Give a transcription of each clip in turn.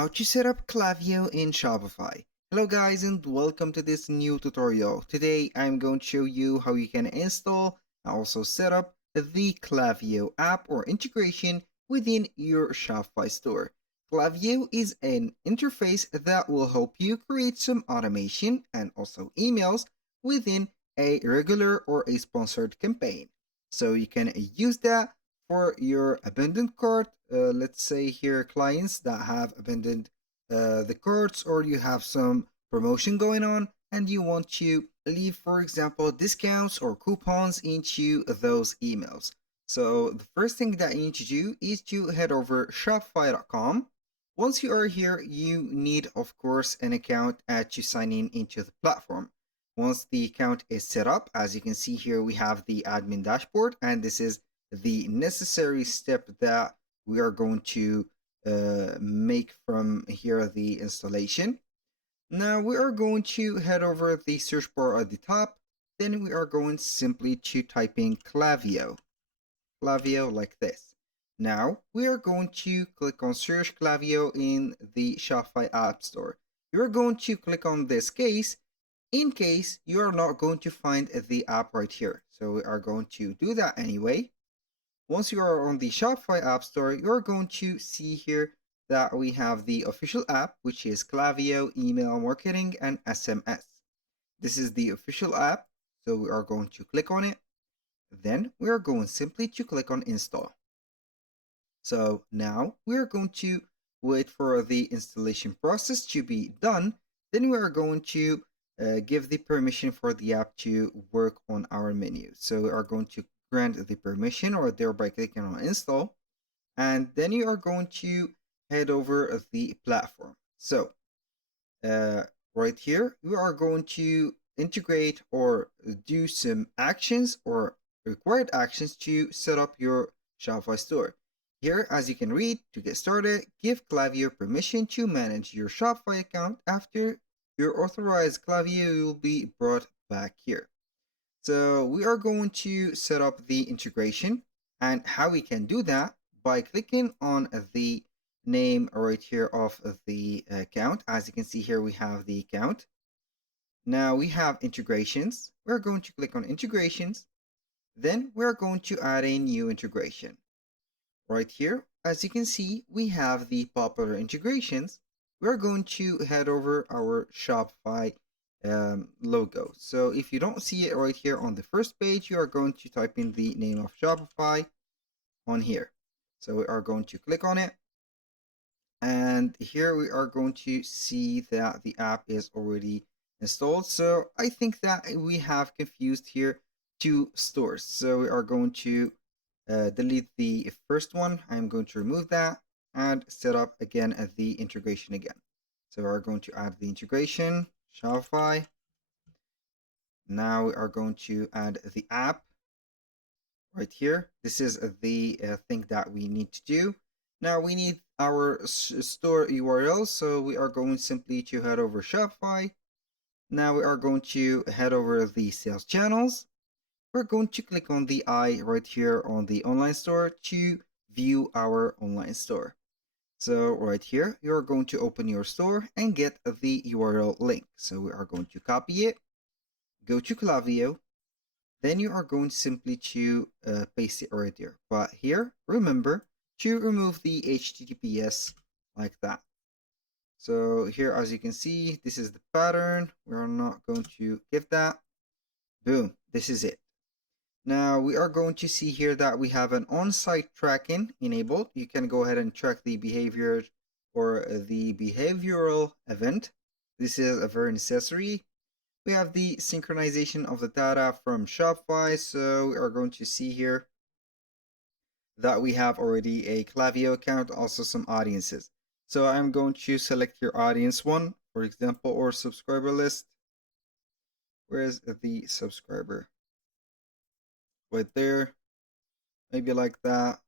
How to set up Klaviyo in Shopify. Hello guys and welcome to this new tutorial. Today I'm going to show you how you can install and also set up the Klaviyo app or integration within your Shopify store. Klaviyo is an interface that will help you create some automation and also emails within a regular or a sponsored campaign. So you can use that for your abandoned cart. Let's say here clients that have abandoned the carts, or you have some promotion going on and you want to leave, for example, discounts or coupons into those emails. So the first thing that you need to do is to head over shopify.com. Once you are here, you need, of course, an account to sign in into the platform. Once the account is set up, as you can see here, we have the admin dashboard, and this is the necessary step that we are going to make from here the installation. Now we are going to head over the search bar at the top. Then we are going simply to type in Klaviyo like this. Now we are going to click on search Klaviyo in the Shopify App Store. You are going to click on this case in case you are not going to find the app right here. So we are going to do that anyway. Once you are on the Shopify App Store, you're going to see here that we have the official app, which is Klaviyo Email Marketing and SMS. This is the official app, so we are going to click on it. Then we are going simply to click on install. So now we are going to wait for the installation process to be done. Then we are going to give the permission for the app to work on our menu. So we are going to grant the permission or thereby clicking on install, and then you are going to head over the platform. So right here you are going to integrate or do some actions or required actions to set up your Shopify store. Here, as you can read, to get started, give Klaviyo permission to manage your Shopify account. After your authorized Klaviyo will be brought back here. So we are going to set up the integration, and how we can do that by clicking on the name right here of the account. As you can see here, we have the account. Now we have integrations. We're going to click on integrations. Then we're going to add a new integration. Right here, as you can see, we have the popular integrations. We're going to head over our Shopify logo. So if you don't see it right here on the first page, you are going to type in the name of Shopify on here. So we are going to click on it. And here we are going to see that the app is already installed. So I think that we have confused here two stores. So we are going to delete the first one. I'm going to remove that and set up again the integration again. So we're going to add the integration, Shopify. Now we are going to add the app right here. This is the thing that we need to do. Now we need our store URL. So we are going simply to head over Shopify. Now we are going to head over the sales channels. We're going to click on the I right here on the online store to view our online store. So right here, you're going to open your store and get the URL link. So we are going to copy it, go to Klaviyo, then you are going simply to paste it right here. But here, remember to remove the HTTPS like that. So here, as you can see, this is the pattern. We're not going to give that. Boom, this is it. Now we are going to see here that we have an on-site tracking enabled. You can go ahead and track the behavior or the behavioral event. This is a very necessary. We have the synchronization of the data from Shopify. So we are going to see here that we have already a Klaviyo account, also some audiences. So I'm going to select your audience one, for example, or subscriber list. Where is the subscriber? Right there, maybe like that.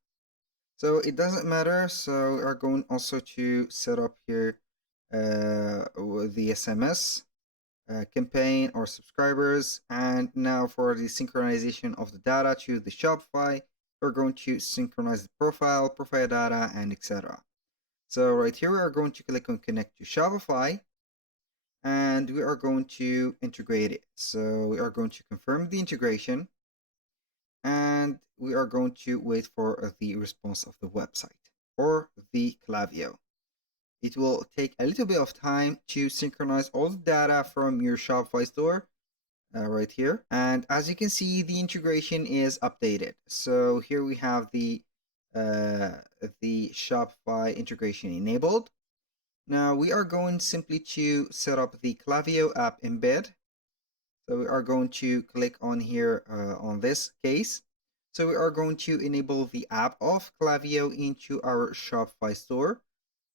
So it doesn't matter. So we are going also to set up here the SMS campaign or subscribers. And now for the synchronization of the data to the Shopify, we're going to synchronize the profile data, and etc. So right here, we are going to click on connect to Shopify, and we are going to integrate it. So we are going to confirm the integration, and we are going to wait for the response of the website or the Klaviyo. It will take a little bit of time to synchronize all the data from your Shopify store right here. And as you can see, the integration is updated. So here we have the Shopify integration enabled. Now we are going simply to set up the Klaviyo app embed. So we are going to click on here on this case. So we are going to enable the app of Klaviyo into our Shopify store.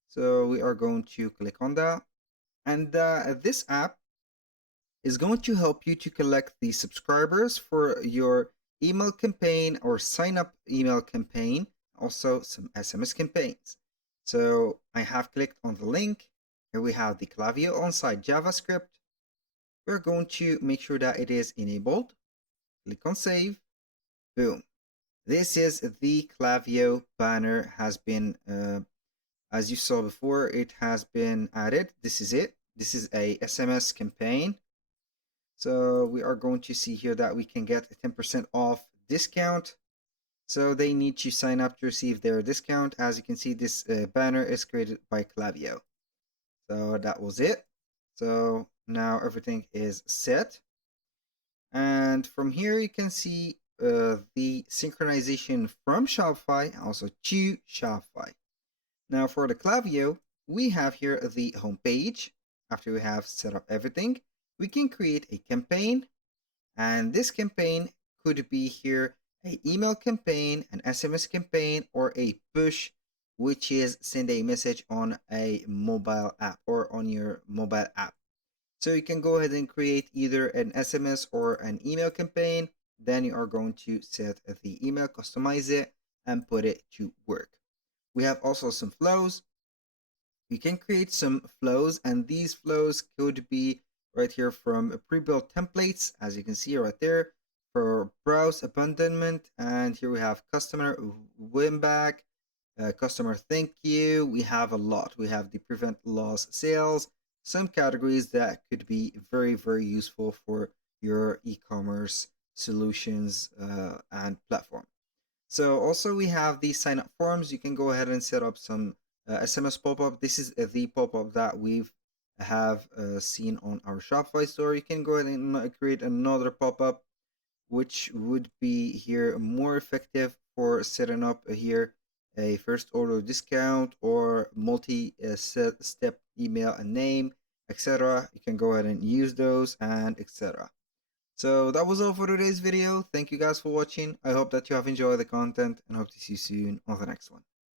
So we are going to click on that. And this app is going to help you to collect the subscribers for your email campaign or sign up email campaign, also some SMS campaigns. So I have clicked on the link. Here we have the Klaviyo on-site JavaScript. We're going to make sure that it is enabled. Click on save. Boom. This is the Klaviyo banner has been, as you saw before, it has been added. This is it. This is a SMS campaign. So we are going to see here that we can get a 10% off discount. So they need to sign up to receive their discount. As you can see, this banner is created by Klaviyo. So that was it. So now everything is set. And from here, you can see the synchronization from Shopify, also to Shopify. Now for the Klaviyo, we have here the home page. After we have set up everything, we can create a campaign. And this campaign could be here an email campaign, an SMS campaign, or a push, which is send a message on a mobile app or on your mobile app. So you can go ahead and create either an SMS or an email campaign. Then you are going to set the email, customize it, and put it to work. We have also some flows. You can create some flows, and these flows could be right here from pre-built templates, as you can see right there, for browse abandonment. And here we have customer win back, customer thank you. We have a lot. We have the prevent loss sales, some categories that could be very, very useful for your e-commerce solutions and platform. So also we have the sign up forms. You can go ahead and set up some SMS pop-up. This is the pop-up that we've have seen on our Shopify store. You can go ahead and create another pop-up, which would be here more effective for setting up here a first order discount or multi-step email and name, etc. You can go ahead and use those and etc. So that was all for today's video. Thank you guys for watching. I hope that you have enjoyed the content and hope to see you soon on the next one.